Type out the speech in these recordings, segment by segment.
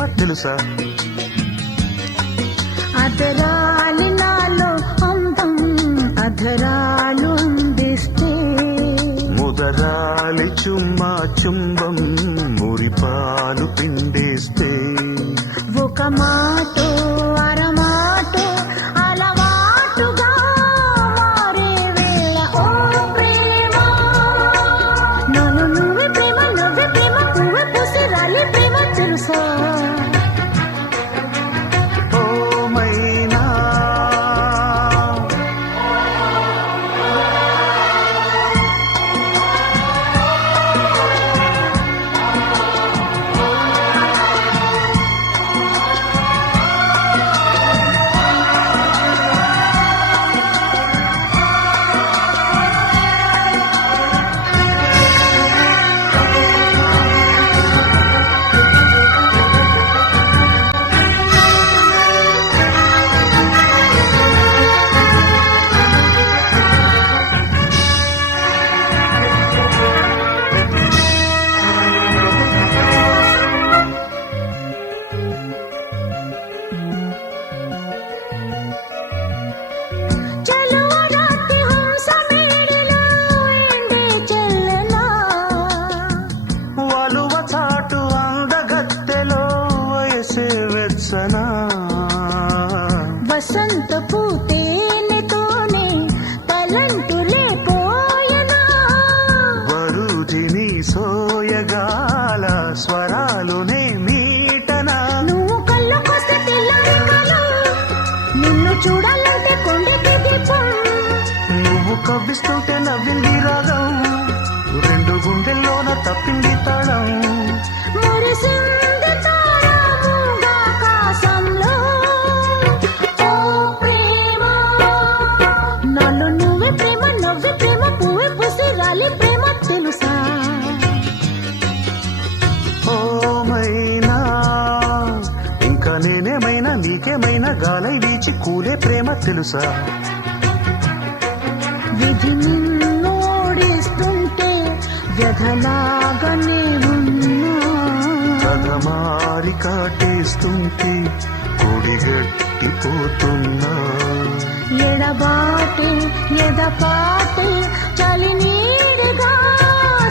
ప్రేమ తెలుసా? అదరాలి నాలో అందం అధరాలు అందిస్తే, ముదరాలి చుమ్మా చుంబం మురిపాలు పిండేస్తే, ఒక మాటో అరమాటో అలవాటుగా మారే వేళ ఓ ప్రేమ, నన్ను నువ్వే ప్రేమ నువ్వే ప్రేమ పువ్వు పూసి రాలి ప్రేమ తెలుసా? ఓ మైనా వసంత పూతేనెతోనే తలంటులే పోయనా, వరుజిని సోయగాల స్వరాలునే మీటనా, నువ్వు కళ్ళకొస్తే తెల్లని కళ, నిన్ను చూడాలంటే కొండెక్కి దీపం, నువ్వు కవ్విస్తుంటే నవ్వింది రాగం, రెండు గుండెల్లోన తప్పింది తాళం, మురిసింది తారముగా ఆకాశంలో ఓ ప్రేమ, నాలో నువ్వే ప్రేమ నవ్వే ప్రేమ పువ్వే పూసి రాలి ప్రేమ తెలుసా? ఓ మైనా ఇంకా నేనేమైనా నీకేమైనా గాలై వీచి కూలే ప్రేమ తెలుసా? విధి నిన్ను ఓడిస్తుంటే వ్యధలాగానే ఉన్నా, కథమారి కాటేస్తుంటే కొడిగట్టిపోతున్నా, ఎడబాటే ఎదపాటే చలి నీడగా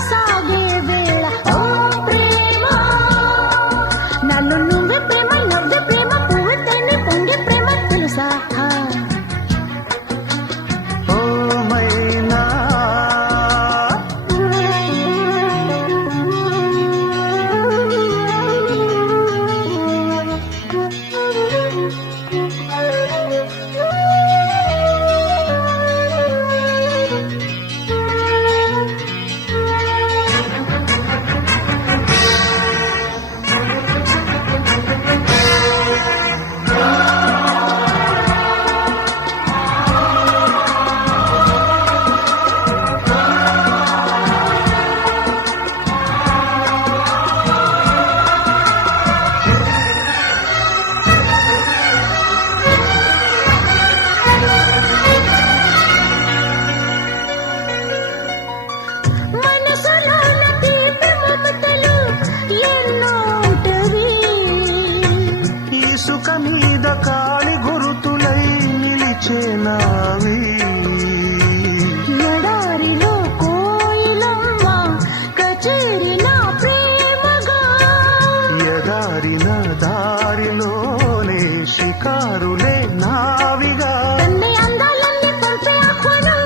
సాగే వేళ ఓ ప్రేమ, నన్ను నువ్వే ప్రేమ నవ్వే ప్రేమ పువ్వు తేనె పొంగే ప్రేమ తెలుసా? ఓ మైనా మనసులోన తీపి మమతలు ఎన్నో ఉంటవి, ఇసుక మీద కాలి గురుతులై నిలిచేనావి, ఎడారిలో కోయిలమ్మ కచేరిన ప్రేమగా, ఎదారిన దారిలోనే షికారులే నావిగా, తన్ని అందాలన్నీ పంపే ఆహ్వానం,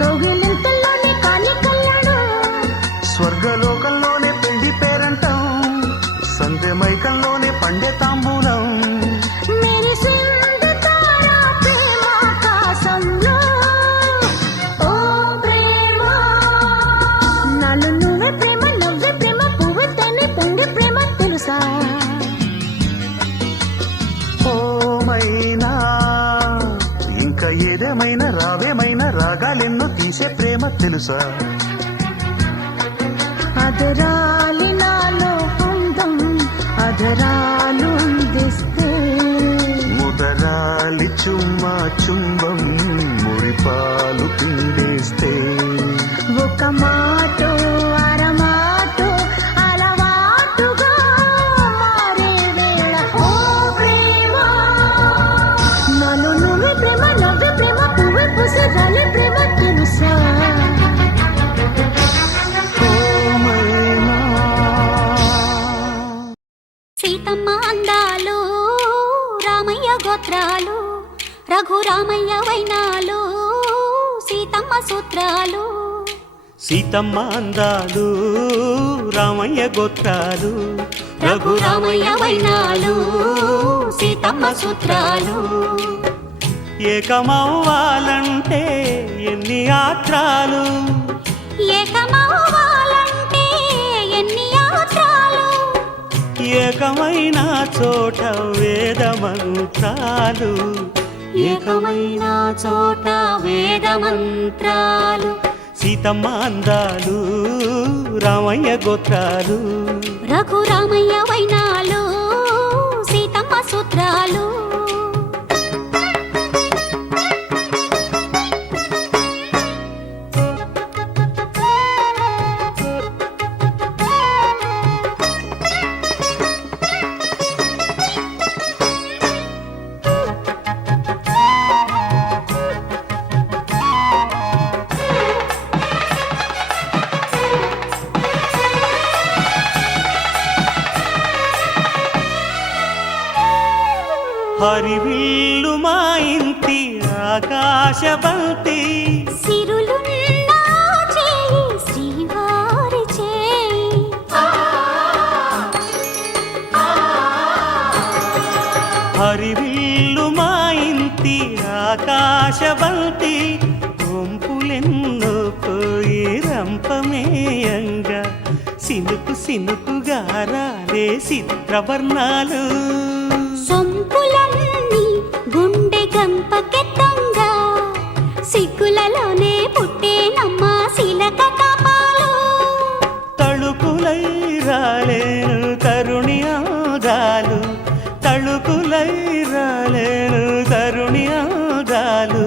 కౌగిలింతల్లోనే కాని కళ్యాణం, స్వర్గలోకంలోనే పెళ్లి పేరంటం, సంధ్య మైకంలోనే పండే తాంబూలం, మెరిసింది తారా ప్రేమ ఆకాశంలో ఓ ప్రేమ, నాలో నువ్వే ప్రేమ నవ్వే ప్రేమ పువ్వు తేనె పొంగే ప్రేమ తెలుసా? ఓ మైనా ఇంకా ఏదేమైనా రావేమైనా రాగాలెన్నో తీసే ప్రేమ తెలుసా? అదరాలి నాలో అందం అధరాలు అందిస్తే, ముదరాలి చుమ్మా చుంబం మురిపాలు పిండేస్తే, ఒక మాటో అరమాటో అలవాటుగా మారే అందాలు రామయ్య గోత్రాలు రఘురామయ్య వైనాలు సీతమ్మ సూత్రాలు. సీతమ్మ అందాలు రామయ్య గోత్రాలు రఘురామయ్య వైనాలు సీతమ్మ సూత్రాలు. ఏకమవ్వాలంటే ఎన్ని యాత్రాలు, ఏకమవ్వాలంటే ఎన్ని యాత్రాలు, ఏకమైన చోట వేద మంత్రాలు, ఏకమైన చోట వేద మంత్రాలు. సీతమ్మ అందాలు రామయ్య గోత్రాలు రఘురామయ్య వైనాలు సీతమ్మ సూత్రాలు. హరివిల్లు మా ఇంటి ఆకాశబంతి, సిరులున్న చేయి శ్రీవారి చేయి, హరివిల్లు మా ఇంటి ఆకాశబంతి, గుంపులెన్నో పోయి రంపమేయంగా సినుకు సినుకుగా రాలే చిత్రవర్ణాలు. సొంపులన్నీ గుండె గంపకెత్తంగా సిగ్గులలోనే పుట్టేనమ్మ శిలక కపాలు. తళుకులై రాలేను తరుణి ఆదాలు, తళుకులై రాలేను తరుణి ఆదాలు.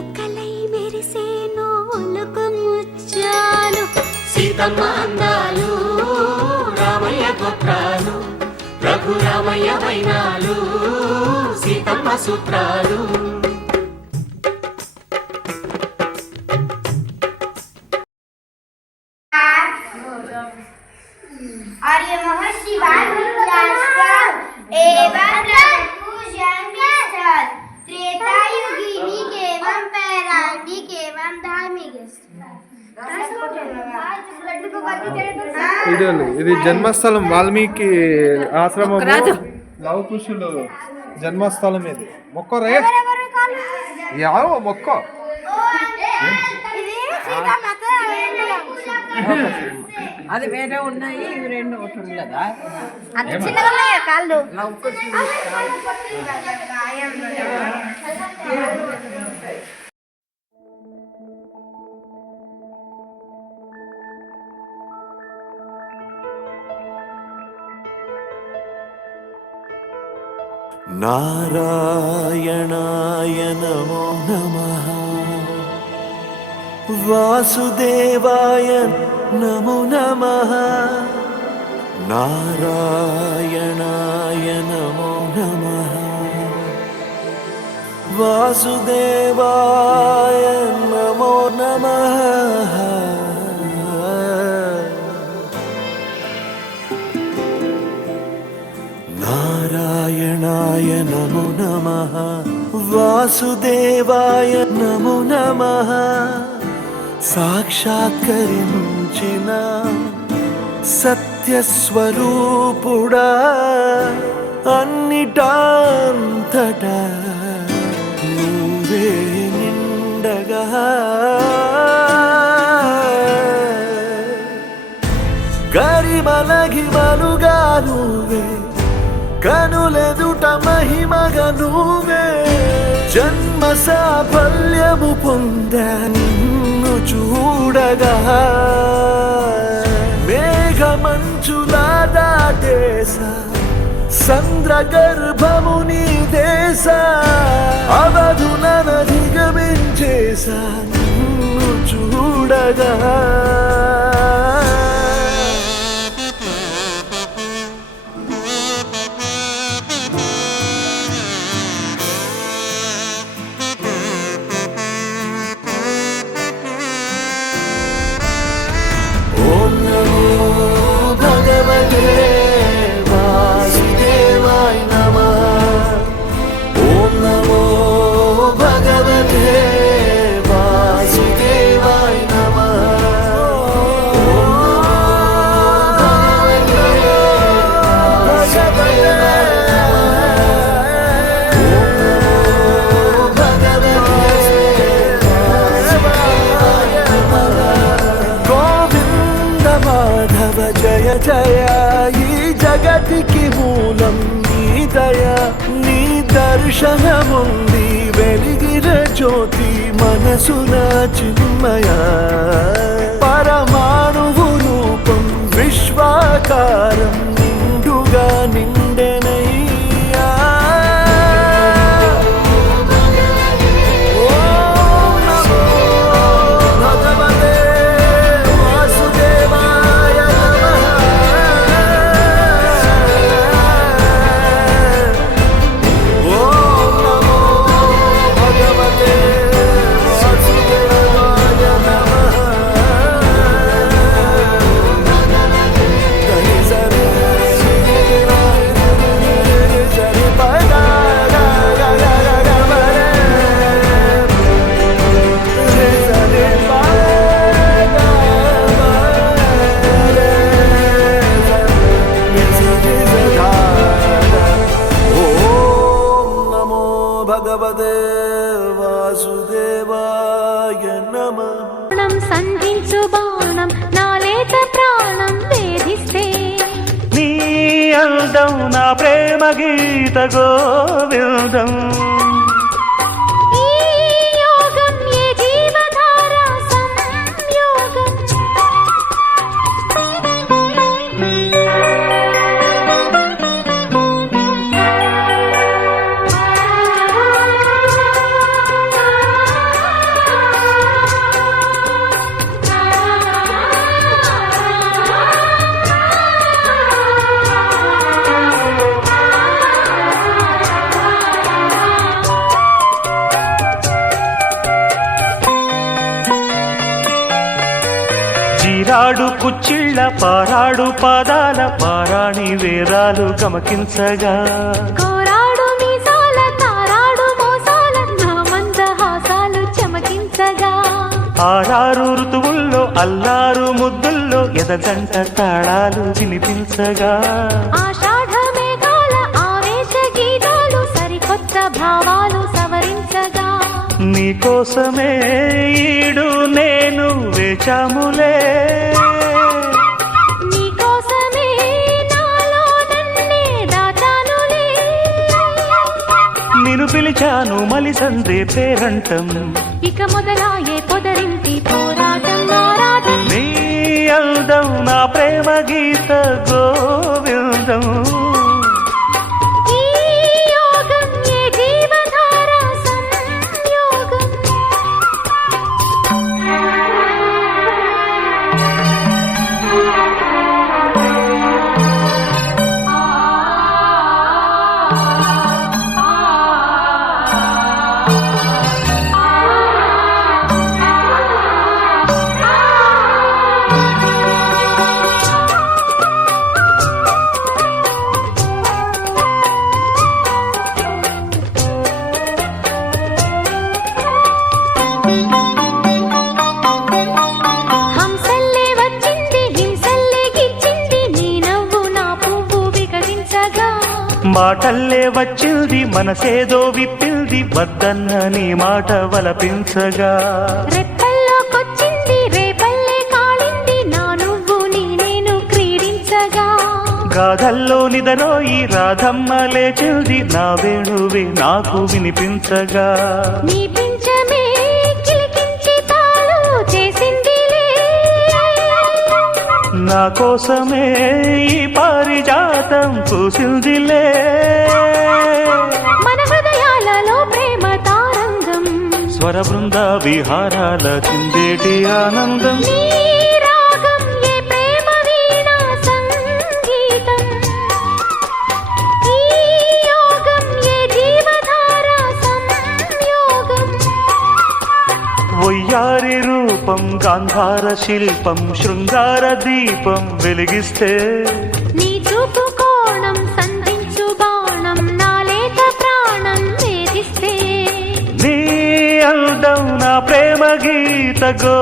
ఒక్కలై మెరిసేను ఒలుకు ముచ్చాలు. సీతమ్మ అందాలు రామయ్య గోత్రాలు రఘురామయ్య వైనాలు సీతమ్మ సూత్రాలు. आर्य महर्षि वाल्मीकिराष्ट्रम एवं पूजनस्थल त्रेतायुगीनी केवं पौराणिक एवं धार्मिक ఇది జన్మస్థలం వాల్మీకి ఆశ్రమం లవ కుశులు జన్మస్థలం. ఇది మొక్క రే యావో మొక్క అది వేరే ఉన్నాయి, ఇవి రెండు ఒకటి కదా. అంత చిన్నగా కాళ్ళు నారాయణాయ నమో నమః వాసుదేవాయ నమో నమః నారాయణాయ నమో నమః వాసుదేవాయ నమో నమః నారాయణాయ నమో నమః వాసుదేవాయ నమో నమః సాక్షాత్కరించిన సత్యస్వరూపుడా అన్నిటాంతటా నువ్వే నిండగా గరిమలగిమలుగా నువ్వే కనులెదుట మహిమగా నువ్వే జన్మ సాఫల్యము పొందా నిన్ను చూడగా మేఘమంచులా దాటేసా సంద్ర గర్భము నీ దేశ అవధులనధిగమించేసా నిన్ను చూడగా ఓం నమో భగవతే వాసుదేవాయ జయ ఈ జగతికి మూలం నీ దయ నీ దర్శనముంది వెలిగిన జ్యోతి మనసున చిన్మయ పరమాణువు రూపం విశ్వాకారం నిండుగా నిండెనయ్యా ఓం నమో భగవతే వాసుదేవాయ నమః ఓం నమో భగవతే వాసుదేవాయ నమః ధని సరి సరి పద ఓం నమో భగవతే వాసుదేవాయ నమః ప్రాణం సంధించు బాణం నా లేత ప్రాణం వేధిస్తే నీ అందం నా ప్రేమ గీత గోవిందం ఈ యోగం ఏ జీవధార సంయోగం చీరాడు కుచ్చిళ్ళ పారాడు పాదాల పారాణి వేదాలు గమకించగా కోరాడు మీసాల తారాడు మోసాల నా మందహాసాలు చమకించగా ఆరారు ఋతువుల్లో అల్లారు ముద్దుల్లో ఎదగంట తాళాలు వినిపించగా ఆషాఢ మేఘాల ఆవేశ గీతాలు సరికొత్త భావాలు సవరించగా నీకోసమే ఈడు నేను వేచాములే నీకోసమే నాలో నన్నే దాచానులే నిన్ను పిలిచాను మలిసందే పేరంటం ఇక మొదలాయే పొదరింటి పోరాటం ఆరాటం నీ అందం నా ప్రేమ గీత గోవిందం ఈ యోగం ఏ జీవధార సంయోగం హంసల్లే వచ్చింది హింసల్లే గిచ్చింది నీ నవ్వు నా పువ్వు వికసించగా మాటల్లే వచ్చింది మనసేదో విప్పింది వద్దన్న నీ మాట వలపించగా రెప్పల్లోకొచ్చింది రేపల్లే కాళింది నా నువ్వు నీ నేను క్రీడించగా గాథల్లో నిదరోయి రాధమ్మ లేచింది నా వేణువే నాకు వినిపించగా నీ పింఛమే కిలికించి తాళు చేసిందిలే నా కోసమే ఈ పారిజాతం పూసిందిలే మన హృదయాలలో ప్రేమ తారంగం స్వర బృంద విహారాల చిందేటి ఆనందం నీ రాగం ఏ ప్రేమ వీణా సంగీతం ఈ యోగం ఏ జీవధార సంయోగం వయ్యారి రూపం గాంధార శిల్పం శృంగార దీపం వెలిగిస్తే నీ చూపు కోణం సంధించు బాణం నా లేత ప్రాణం వేధిస్తే నీ అందం నా ప్రేమ గీత గో